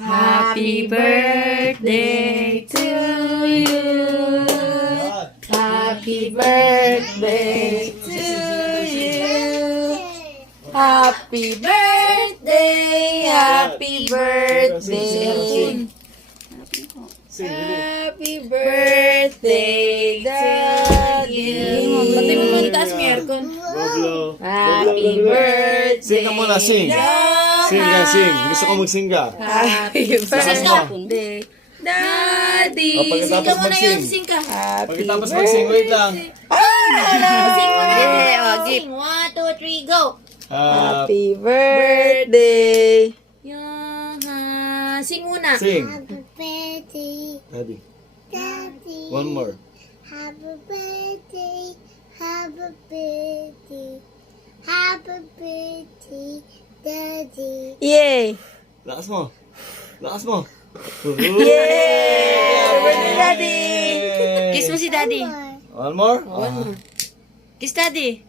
Happy birthday to you. Happy birthday to you. Happy birthday, happy birthday. Happy birthday to you. Pati mo muna taas mo, Aircon. Happy birthday. Sing ka muna, sing. Sing ka, sing. Gusto ko mag-sing ka. Happy birthday, Daddy. Sing ka muna yun, sing ka. Pagkatapos mag-sing, wait lang. Sing mo na yun. Sing. 1, 2, 3, go. Happy birthday. Sing muna. Sing. Happy birthday, Daddy. Daddy. One more. Happy birthday, happy birthday, happy birthday, Daddy. Yay. Lakas mo. Lakas mo. Yay! Happy birthday, Daddy. Kiss mo si Daddy. One more? Kiss Daddy.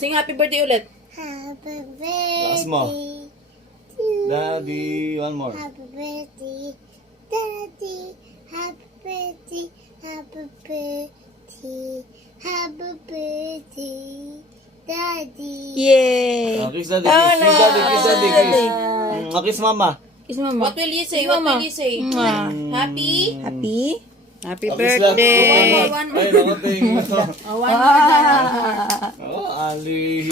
Sing happy birthday ulit. Happy Lakas mo. birthday to you. Daddy, one more. Happy birthday, Daddy. Happy birthday, happy birthday, happy birthday, Daddy. Yay. Kiss Daddy, kiss Daddy, kiss Daddy, kiss. Kiss Mama. Kiss Mama. What will you say? What will you say? Happy? Happy? Happy Kiss lahat. birthday. Ay, nakating. One more. Oh, Ali.